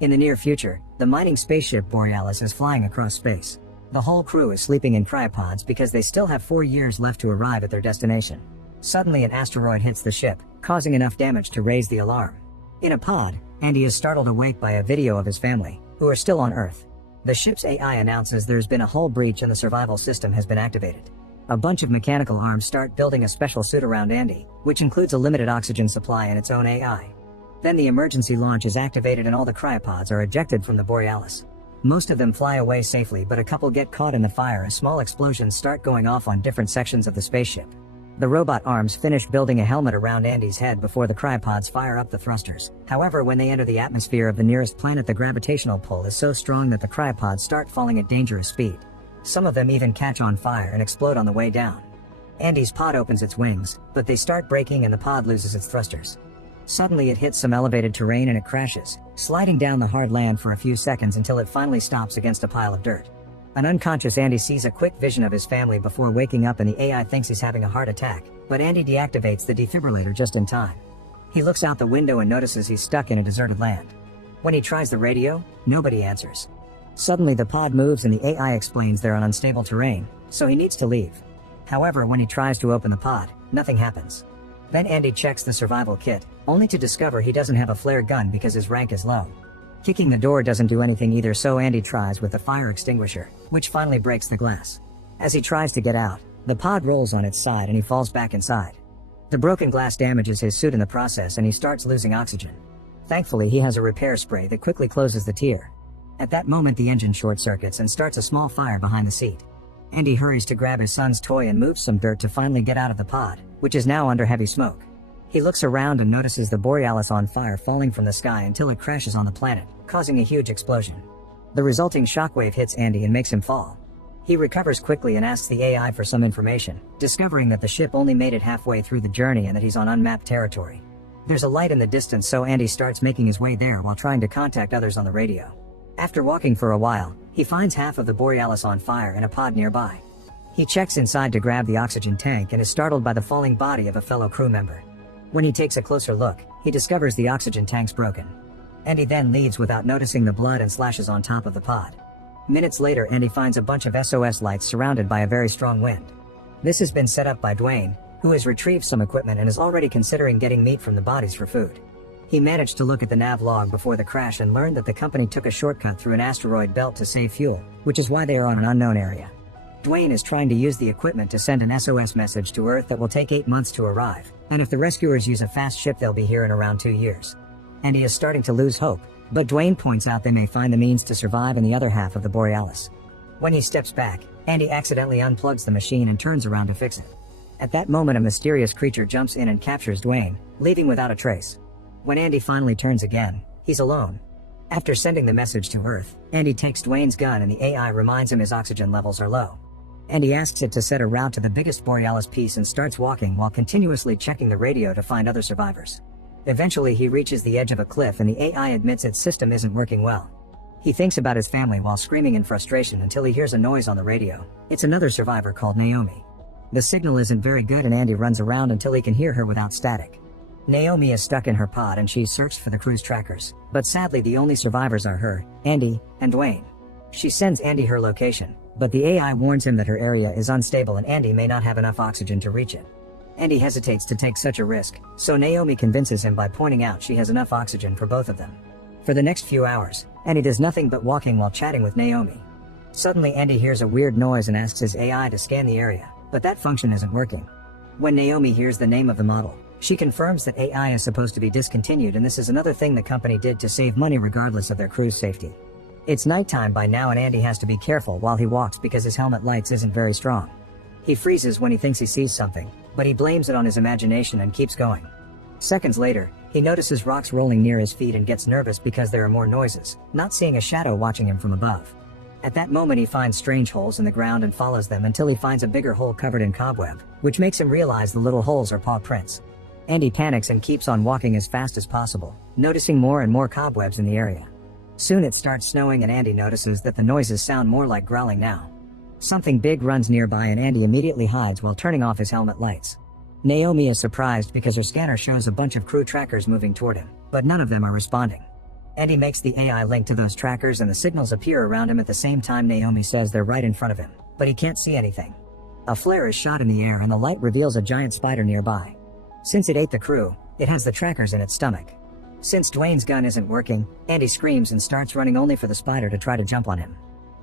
In the near future, the mining spaceship Borealis is flying across space. The whole crew is sleeping in cryopods because they still have 4 years left to arrive at their destination. Suddenly an asteroid hits the ship, causing enough damage to raise the alarm. In a pod, Andy is startled awake by a video of his family, who are still on Earth. The ship's AI announces there's been a hull breach and the survival system has been activated. A bunch of mechanical arms start building a special suit around Andy, which includes a limited oxygen supply and its own AI. Then the emergency launch is activated and all the cryopods are ejected from the Borealis. Most of them fly away safely, but a couple get caught in the fire as small explosions start going off on different sections of the spaceship. The robot arms finish building a helmet around Andy's head before the cryopods fire up the thrusters. However, when they enter the atmosphere of the nearest planet, the gravitational pull is so strong that the cryopods start falling at dangerous speed. Some of them even catch on fire and explode on the way down. Andy's pod opens its wings, but they start breaking and the pod loses its thrusters. Suddenly it hits some elevated terrain and it crashes, sliding down the hard land for a few seconds until it finally stops against a pile of dirt. An unconscious Andy sees a quick vision of his family before waking up, and the AI thinks he's having a heart attack, but Andy deactivates the defibrillator just in time. He looks out the window and notices he's stuck in a deserted land. When he tries the radio, nobody answers. Suddenly the pod moves and the AI explains they're on unstable terrain, so he needs to leave. However, when he tries to open the pod, nothing happens. Then Andy checks the survival kit, only to discover he doesn't have a flare gun because his rank is low. Kicking the door doesn't do anything either, so Andy tries with the fire extinguisher, which finally breaks the glass. As he tries to get out, the pod rolls on its side and he falls back inside. The broken glass damages his suit in the process and he starts losing oxygen. Thankfully, he has a repair spray that quickly closes the tear. At that moment, the engine short circuits and starts a small fire behind the seat. Andy hurries to grab his son's toy and moves some dirt to finally get out of the pod, which is now under heavy smoke. He looks around and notices the Borealis on fire falling from the sky until it crashes on the planet, causing a huge explosion. The resulting shockwave hits Andy and makes him fall. He recovers quickly and asks the AI for some information, discovering that the ship only made it halfway through the journey and that he's on unmapped territory. There's a light in the distance, so Andy starts making his way there while trying to contact others on the radio. After walking for a while, he finds half of the Borealis on fire in a pod nearby. He checks inside to grab the oxygen tank and is startled by the falling body of a fellow crew member. When he takes a closer look, he discovers the oxygen tank's broken. Andy then leaves without noticing the blood and slashes on top of the pod. Minutes later, Andy finds a bunch of SOS lights surrounded by a very strong wind. This has been set up by Dwayne, who has retrieved some equipment and is already considering getting meat from the bodies for food. He managed to look at the nav log before the crash and learned that the company took a shortcut through an asteroid belt to save fuel, which is why they are on an unknown area. Dwayne is trying to use the equipment to send an SOS message to Earth that will take 8 months to arrive, and if the rescuers use a fast ship they'll be here in around 2 years. Andy is starting to lose hope, but Dwayne points out they may find the means to survive in the other half of the Borealis. When he steps back, Andy accidentally unplugs the machine and turns around to fix it. At that moment, a mysterious creature jumps in and captures Dwayne, leaving without a trace. When Andy finally turns again, he's alone. After sending the message to Earth, Andy takes Dwayne's gun and the AI reminds him his oxygen levels are low. Andy asks it to set a route to the biggest Borealis piece and starts walking while continuously checking the radio to find other survivors. Eventually he reaches the edge of a cliff and the AI admits its system isn't working well. He thinks about his family while screaming in frustration until he hears a noise on the radio. It's another survivor called Naomi. The signal isn't very good and Andy runs around until he can hear her without static. Naomi is stuck in her pod and she searched for the crew's trackers, but sadly the only survivors are her, Andy, and Dwayne. She sends Andy her location, but the AI warns him that her area is unstable and Andy may not have enough oxygen to reach it. Andy hesitates to take such a risk, so Naomi convinces him by pointing out she has enough oxygen for both of them. For the next few hours, Andy does nothing but walking while chatting with Naomi. Suddenly Andy hears a weird noise and asks his AI to scan the area, but that function isn't working. When Naomi hears the name of the model, she confirms that AI is supposed to be discontinued, and this is another thing the company did to save money regardless of their crew's safety. It's nighttime by now and Andy has to be careful while he walks because his helmet lights isn't very strong. He freezes when he thinks he sees something, but he blames it on his imagination and keeps going. Seconds later, he notices rocks rolling near his feet and gets nervous because there are more noises, not seeing a shadow watching him from above. At that moment he finds strange holes in the ground and follows them until he finds a bigger hole covered in cobweb, which makes him realize the little holes are paw prints. Andy panics and keeps on walking as fast as possible, noticing more and more cobwebs in the area. Soon it starts snowing and Andy notices that the noises sound more like growling now. Something big runs nearby and Andy immediately hides while turning off his helmet lights. Naomi is surprised because her scanner shows a bunch of crew trackers moving toward him, but none of them are responding. Andy makes the AI link to those trackers and the signals appear around him at the same time. Naomi says they're right in front of him, but he can't see anything. A flare is shot in the air and the light reveals a giant spider nearby. Since it ate the crew, it has the trackers in its stomach. Since Dwayne's gun isn't working, Andy screams and starts running only for the spider to try to jump on him.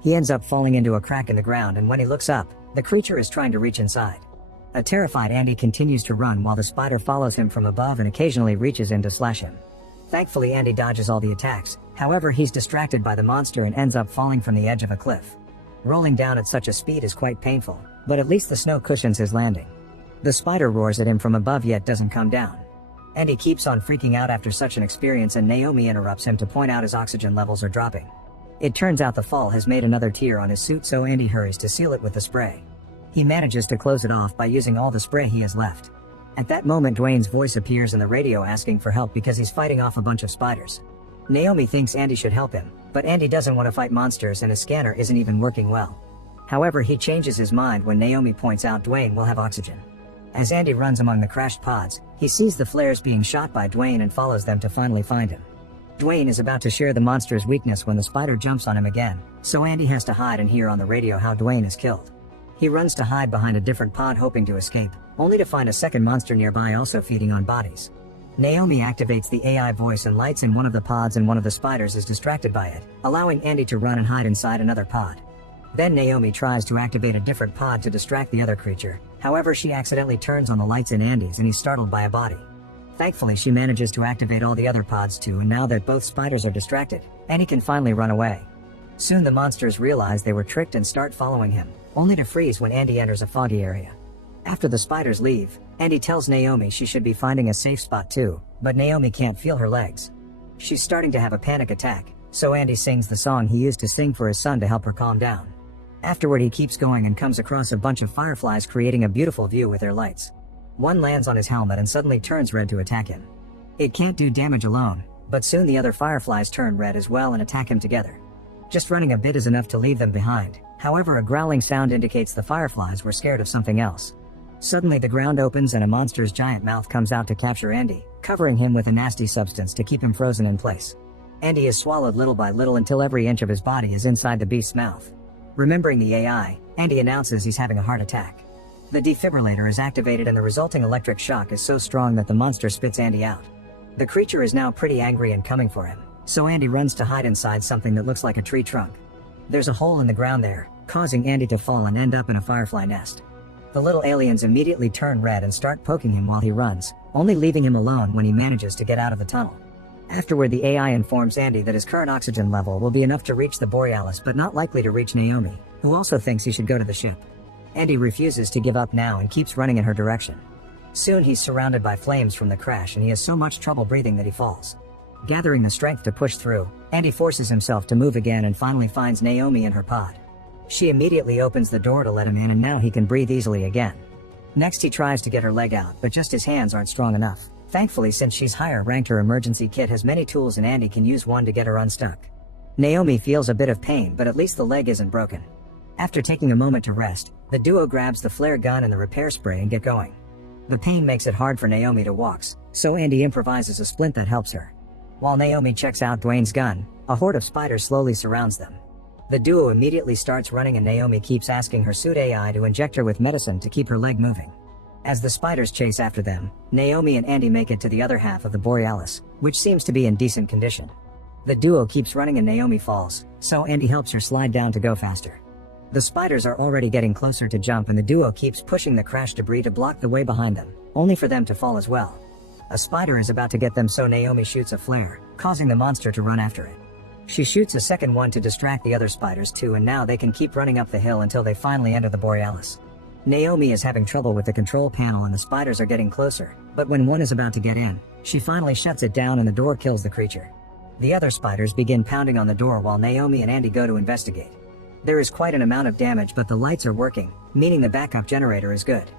He ends up falling into a crack in the ground, and when he looks up, the creature is trying to reach inside. A terrified Andy continues to run while the spider follows him from above and occasionally reaches in to slash him. Thankfully, Andy dodges all the attacks. However, he's distracted by the monster and ends up falling from the edge of a cliff. Rolling down at such a speed is quite painful, but at least the snow cushions his landing. The spider roars at him from above yet doesn't come down. Andy keeps on freaking out after such an experience, and Naomi interrupts him to point out his oxygen levels are dropping. It turns out the fall has made another tear on his suit, so Andy hurries to seal it with the spray. He manages to close it off by using all the spray he has left. At that moment, Dwayne's voice appears in the radio asking for help because he's fighting off a bunch of spiders. Naomi thinks Andy should help him, but Andy doesn't want to fight monsters and his scanner isn't even working well. However, he changes his mind when Naomi points out Dwayne will have oxygen. As Andy runs among the crashed pods, he sees the flares being shot by Dwayne and follows them to finally find him. Dwayne is about to share the monster's weakness when the spider jumps on him again, so Andy has to hide and hear on the radio how Dwayne is killed. He runs to hide behind a different pod hoping to escape, only to find a second monster nearby also feeding on bodies. Naomi activates the AI voice and lights in one of the pods, and one of the spiders is distracted by it, allowing Andy to run and hide inside another pod. Then Naomi tries to activate a different pod to distract the other creature. However, she accidentally turns on the lights in Andy's and he's startled by a body. Thankfully, she manages to activate all the other pods too, and now that both spiders are distracted, Andy can finally run away. Soon the monsters realize they were tricked and start following him, only to freeze when Andy enters a foggy area. After the spiders leave, Andy tells Naomi she should be finding a safe spot too, but Naomi can't feel her legs. She's starting to have a panic attack, so Andy sings the song he used to sing for his son to help her calm down. Afterward, he keeps going and comes across a bunch of fireflies creating a beautiful view with their lights. One lands on his helmet and suddenly turns red to attack him. It can't do damage alone, but soon the other fireflies turn red as well and attack him together. Just running a bit is enough to leave them behind. However, a growling sound indicates the fireflies were scared of something else. Suddenly the ground opens and a monster's giant mouth comes out to capture Andy, covering him with a nasty substance to keep him frozen in place. Andy is swallowed little by little until every inch of his body is inside the beast's mouth. Remembering the AI, Andy announces he's having a heart attack. The defibrillator is activated and the resulting electric shock is so strong that the monster spits Andy out. The creature is now pretty angry and coming for him, so Andy runs to hide inside something that looks like a tree trunk. There's a hole in the ground there, causing Andy to fall and end up in a firefly nest. The little aliens immediately turn red and start poking him while he runs, only leaving him alone when he manages to get out of the tunnel. Afterward, the AI informs Andy that his current oxygen level will be enough to reach the Borealis but not likely to reach Naomi, who also thinks he should go to the ship. Andy refuses to give up now and keeps running in her direction. Soon he's surrounded by flames from the crash and he has so much trouble breathing that he falls. Gathering the strength to push through, Andy forces himself to move again and finally finds Naomi in her pod. She immediately opens the door to let him in and now he can breathe easily again. Next he tries to get her leg out, but just his hands aren't strong enough. Thankfully, since she's higher ranked, her emergency kit has many tools and Andy can use one to get her unstuck. Naomi feels a bit of pain, but at least the leg isn't broken. After taking a moment to rest, the duo grabs the flare gun and the repair spray and get going. The pain makes it hard for Naomi to walk, so Andy improvises a splint that helps her. While Naomi checks out Dwayne's gun, a horde of spiders slowly surrounds them. The duo immediately starts running and Naomi keeps asking her suit AI to inject her with medicine to keep her leg moving. As the spiders chase after them, Naomi and Andy make it to the other half of the Borealis, which seems to be in decent condition. The duo keeps running and Naomi falls, so Andy helps her slide down to go faster. The spiders are already getting closer to jump and the duo keeps pushing the crash debris to block the way behind them, only for them to fall as well. A spider is about to get them, so Naomi shoots a flare, causing the monster to run after it. She shoots a second one to distract the other spiders too, and now they can keep running up the hill until they finally enter the Borealis. Naomi is having trouble with the control panel and the spiders are getting closer, but when one is about to get in, she finally shuts it down and the door kills the creature. The other spiders begin pounding on the door while Naomi and Andy go to investigate. There is quite an amount of damage, but the lights are working, meaning the backup generator is good.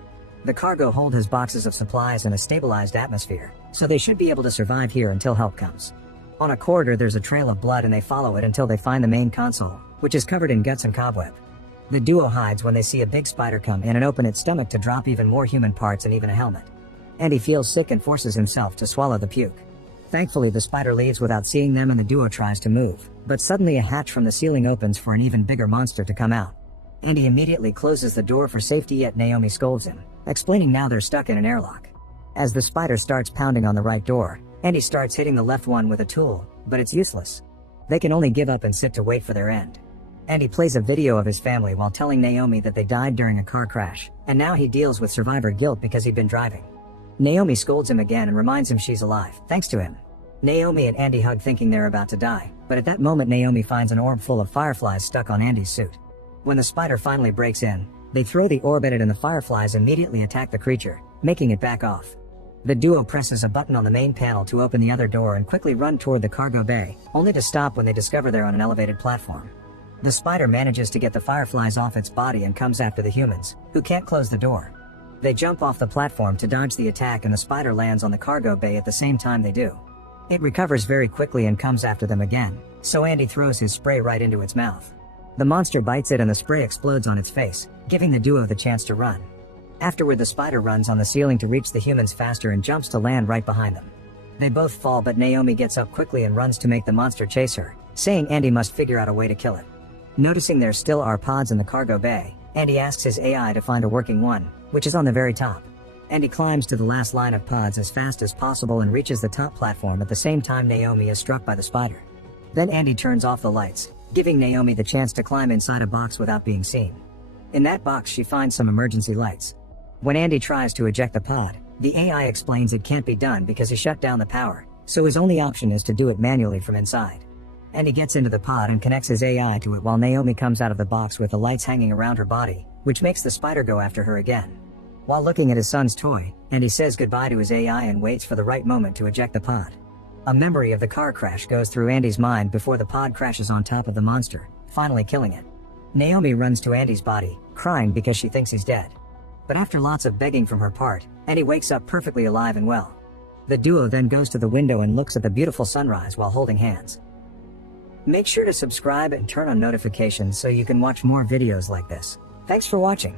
The cargo hold has boxes of supplies and a stabilized atmosphere, so they should be able to survive here until help comes. On a corridor there's a trail of blood and they follow it until they find the main console, which is covered in guts and cobweb. The duo hides when they see a big spider come in and open its stomach to drop even more human parts and even a helmet. Andy feels sick and forces himself to swallow the puke. Thankfully, the spider leaves without seeing them and the duo tries to move, but suddenly a hatch from the ceiling opens for an even bigger monster to come out. Andy immediately closes the door for safety, yet Naomi scolds him, explaining now they're stuck in an airlock. As the spider starts pounding on the right door, Andy starts hitting the left one with a tool, but it's useless. They can only give up and sit to wait for their end. Andy plays a video of his family while telling Naomi that they died during a car crash, and now he deals with survivor guilt because he'd been driving. Naomi scolds him again and reminds him she's alive, thanks to him. Naomi and Andy hug thinking they're about to die, but at that moment Naomi finds an orb full of fireflies stuck on Andy's suit. When the spider finally breaks in, they throw the orb at it and the fireflies immediately attack the creature, making it back off. The duo presses a button on the main panel to open the other door and quickly run toward the cargo bay, only to stop when they discover they're on an elevated platform. The spider manages to get the fireflies off its body and comes after the humans, who can't close the door. They jump off the platform to dodge the attack and the spider lands on the cargo bay at the same time they do. It recovers very quickly and comes after them again, so Andy throws his spray right into its mouth. The monster bites it and the spray explodes on its face, giving the duo the chance to run. Afterward, the spider runs on the ceiling to reach the humans faster and jumps to land right behind them. They both fall, but Naomi gets up quickly and runs to make the monster chase her, saying Andy must figure out a way to kill it. Noticing there still are pods in the cargo bay, Andy asks his AI to find a working one, which is on the very top. Andy climbs to the last line of pods as fast as possible and reaches the top platform at the same time Naomi is struck by the spider. Then Andy turns off the lights, giving Naomi the chance to climb inside a box without being seen. In that box she finds some emergency lights. When Andy tries to eject the pod, the AI explains it can't be done because he shut down the power, so his only option is to do it manually from inside. Andy gets into the pod and connects his AI to it while Naomi comes out of the box with the lights hanging around her body, which makes the spider go after her again. While looking at his son's toy, Andy says goodbye to his AI and waits for the right moment to eject the pod. A memory of the car crash goes through Andy's mind before the pod crashes on top of the monster, finally killing it. Naomi runs to Andy's body, crying because she thinks he's dead. But after lots of begging from her part, Andy wakes up perfectly alive and well. The duo then goes to the window and looks at the beautiful sunrise while holding hands. Make sure to subscribe and turn on notifications so you can watch more videos like this. Thanks for watching.